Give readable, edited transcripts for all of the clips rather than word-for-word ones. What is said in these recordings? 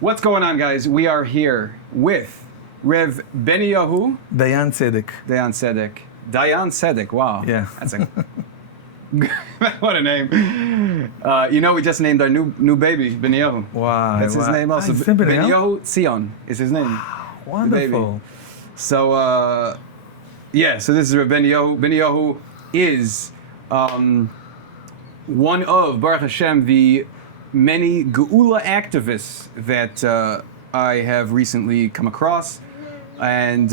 What's going on, guys? We are here with Rev Binyahu. Dayan Tzedek. Dayan Tzedek. Dayan Tzedek, wow. Yeah. That's a... what a name. We just named our new baby, Binyahu. Wow. That's his name also. Binyahu Tzion is his name. Wonderful. So, so this is Rev Binyahu. Binyahu is one of, Baruch Hashem, the many Geulah activists that I have recently come across, and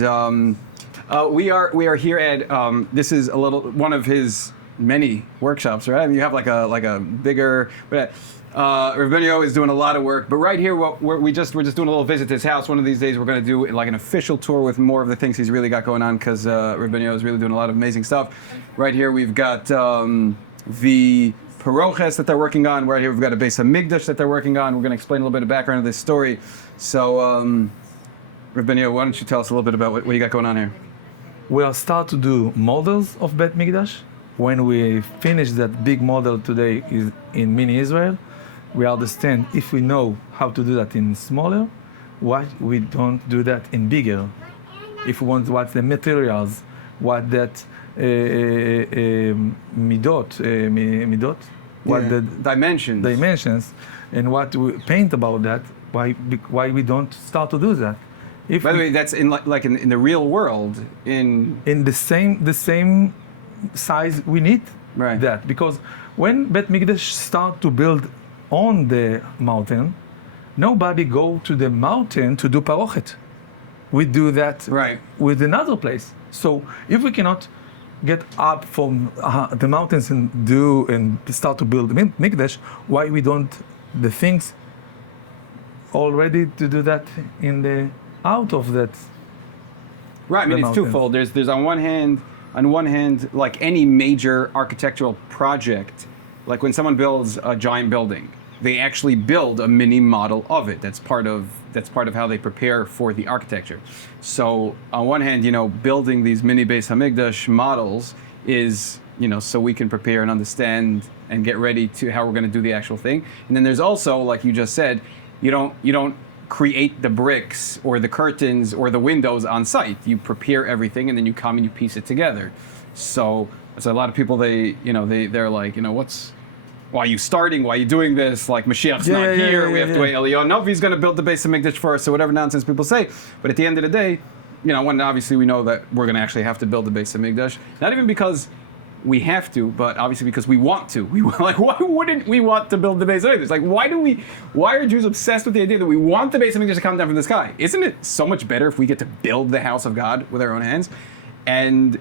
we are here at this is one of his many workshops, right? I mean, you have like a bigger. But Rav Binyahu is doing a lot of work, but right here we're just doing a little visit to his house. One of these days we're going to do like an official tour with more of the things he's really got going on, because Rav Binyahu is really doing a lot of amazing stuff. Right here we've got the Paroches that they're working on. Right here we've got a Bet Hamikdash that they're working on. We're going to explain a little bit of background of this story. So, Rav Binyahu, why don't you tell us a little bit about what you got going on here? We'll start to do models of Bet Hamikdash. When we finish that big model today is in mini Israel, we understand if we know how to do that in smaller, why we don't do that in bigger. If we want what the materials, what that midot, what the dimensions, and what we paint about that. Why we don't start to do that? By the way, that's in in the real world, in the same size we need that, because when Bet Hamikdash start to build on the mountain, nobody go to the mountain to do parochet. We do that with another place. So if we cannot get up from the mountains and start to build Mikdash, why we don't the things already to do that in the out of that? Right. I mean, it's twofold. There's on one hand, like any major architectural project, like when someone builds a giant building, they actually build a mini model of it. That's part of how they prepare for the architecture. So on one hand, building these mini Bet Hamikdash models is, so we can prepare and understand and get ready to how we're going to do the actual thing. And then there's also, like you just said, you don't create the bricks or the curtains or the windows on site. You prepare everything and then you come and you piece it together. So a lot of people, they're like, why are you starting? Why are you doing this? Like, Moshiach's not here. We have to wait. Eliyahu Novi's going to build the Bet Hamikdash for us, or whatever nonsense people say. But at the end of the day, when obviously we know that we're going to actually have to build the Bet Hamikdash, not even because we have to, but obviously because we want to. Why wouldn't we want to build the Bet Hamikdash? Like, why are Jews obsessed with the idea that we want the Bet Hamikdash to come down from the sky? Isn't it so much better if we get to build the house of God with our own hands? And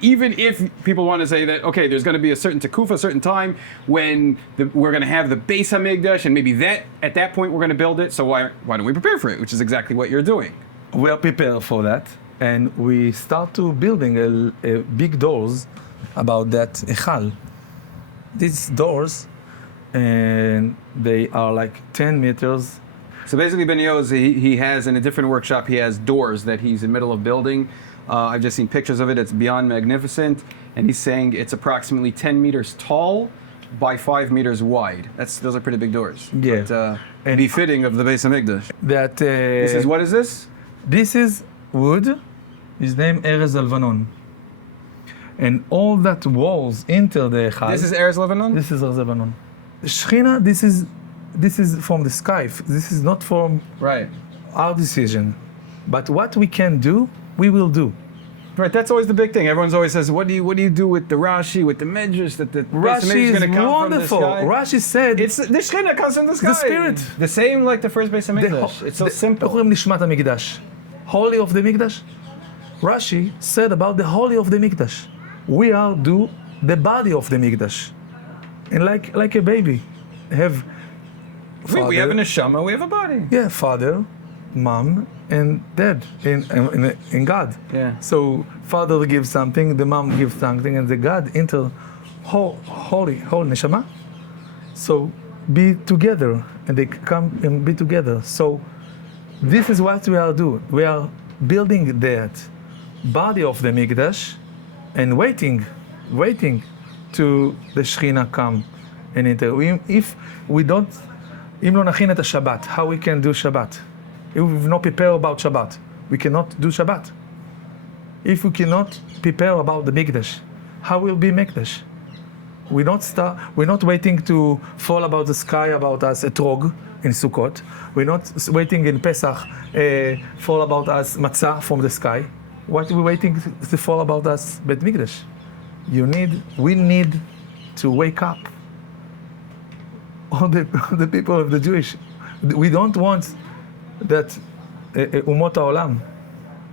even if people want to say that, okay, there's going to be a certain tekufa, a certain time when we're going to have the Bet Hamikdash, and maybe at that point we're going to build it. So why don't we prepare for it? Which is exactly what you're doing. We are prepared for that, and we start to building a big doors about that echal. These doors, and they are like 10 meters. So basically, Binyahu, he has in a different workshop, he has doors that he's in the middle of building. I've just seen pictures of it. It's beyond magnificent. And he's saying it's approximately 10 meters tall by 5 meters wide. Those are pretty big doors. Yeah. But, and befitting of the Bet Hamikdash. What is this? This is wood. His name Erez Levanon. And all that walls into the Echal. This is Erez Levanon? This is Erez Levanon. Shechina, this is from the sky. This is not from our decision. But what we can do, we will do. Right, that's always the big thing. Everyone's always says, what do you do with the Rashi, with the Medrash, that the Rashi is going to come wonderful. From the sky? Rashi said it's the Shechina comes from the sky. The spirit. The same like the first Bet Hamikdash. It's so simple. Nishmat Hamikdash, holy of the Mikdash. Rashi said about the holy of the Mikdash. We are the body of the Mikdash, and like a baby, we have a neshama, we have a body. Yeah, father, mom, and dad in God. Yeah. So father gives something, the mom gives something, and the God enter holy neshama. So be together, and they come and be together. So this is what we are doing. We are building that body of the Mikdash, and waiting to the Shechina come and enter. If we don't אם לא נכין את השבת, how we can do Shabbat? If we've not prepared about Shabbat, we cannot do Shabbat. If we cannot prepare about the Mikdash, how will be Mikdash? We're not waiting to fall about the sky about us etrog in Sukkot. We're not waiting in Pesach fall about us matzah from the sky. What are we waiting to fall about us Bet Mikdash? We need to wake up. All the people of the Jewish. We don't want that Umot HaOlam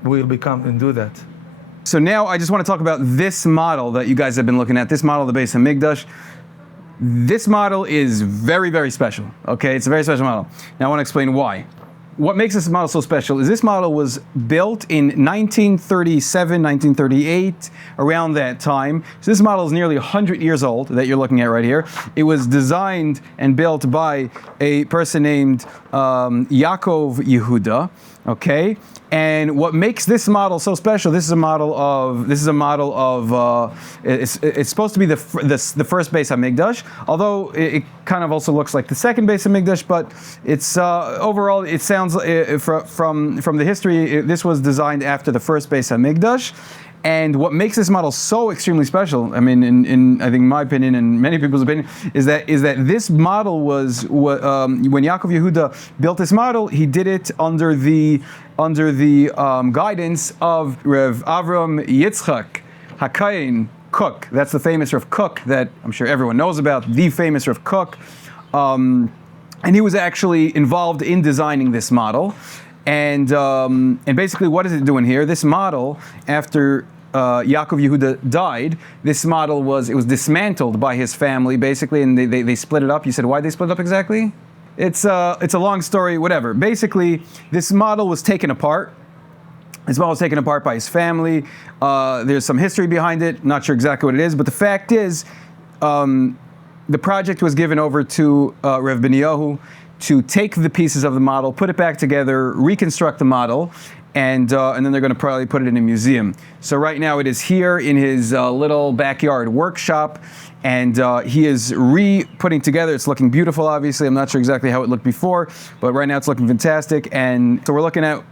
will become and do that. So now I just want to talk about this model that you guys have been looking at, this model of the Bet Hamikdash. This model is very, very special, okay? It's a very special model. Now I want to explain why. What makes this model so special is this model was built in 1937, 1938, around that time. So this model is nearly 100 years old that you're looking at right here. It was designed and built by a person named Yaakov Yehuda, okay? And what makes this model so special? It's supposed to be the first Beis Hamikdash, although it kind of also looks like the second Beis Hamikdash. But it's overall, it sounds from the history, this was designed after the first Beis Hamikdash. And what makes this model so extremely special, I mean, in I think my opinion and many people's opinion, is that this model was when Yaakov Yehuda built this model, he did it under the guidance of Rev Avram Yitzchak Hakayin Kook. That's the famous Rev Kook that I'm sure everyone knows about, the famous Rev Kook. And he was actually involved in designing this model. And basically, what is it doing here? This model, after Yaakov Yehuda died, this model was dismantled by his family, basically, and they split it up. You said, why they split it up exactly? It's a long story, whatever. Basically, this model was taken apart. This model was taken apart by his family. There's some history behind it. Not sure exactly what it is, but the fact is, the project was given over to Rev Binyahu to take the pieces of the model, put it back together, reconstruct the model, and then they're going to probably put it in a museum. So right now it is here in his little backyard workshop, and he is re-putting together. It's looking beautiful, obviously. I'm not sure exactly how it looked before, but right now it's looking fantastic. And so we're looking at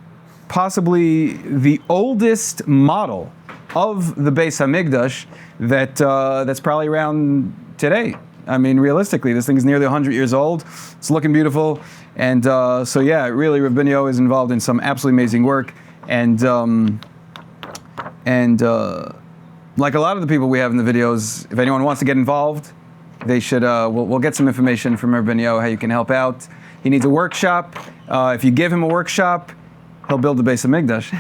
possibly the oldest model of the Beis Hamikdash that's probably around today. I mean, realistically, this thing is nearly 100 years old. It's looking beautiful. And so, yeah, really, Reuven Binyahu is involved in some absolutely amazing work. And like a lot of the people we have in the videos, if anyone wants to get involved, they should, we'll get some information from Reuven Binyahu how you can help out. He needs a workshop. If you give him a workshop, he'll build the Beis Hamikdash.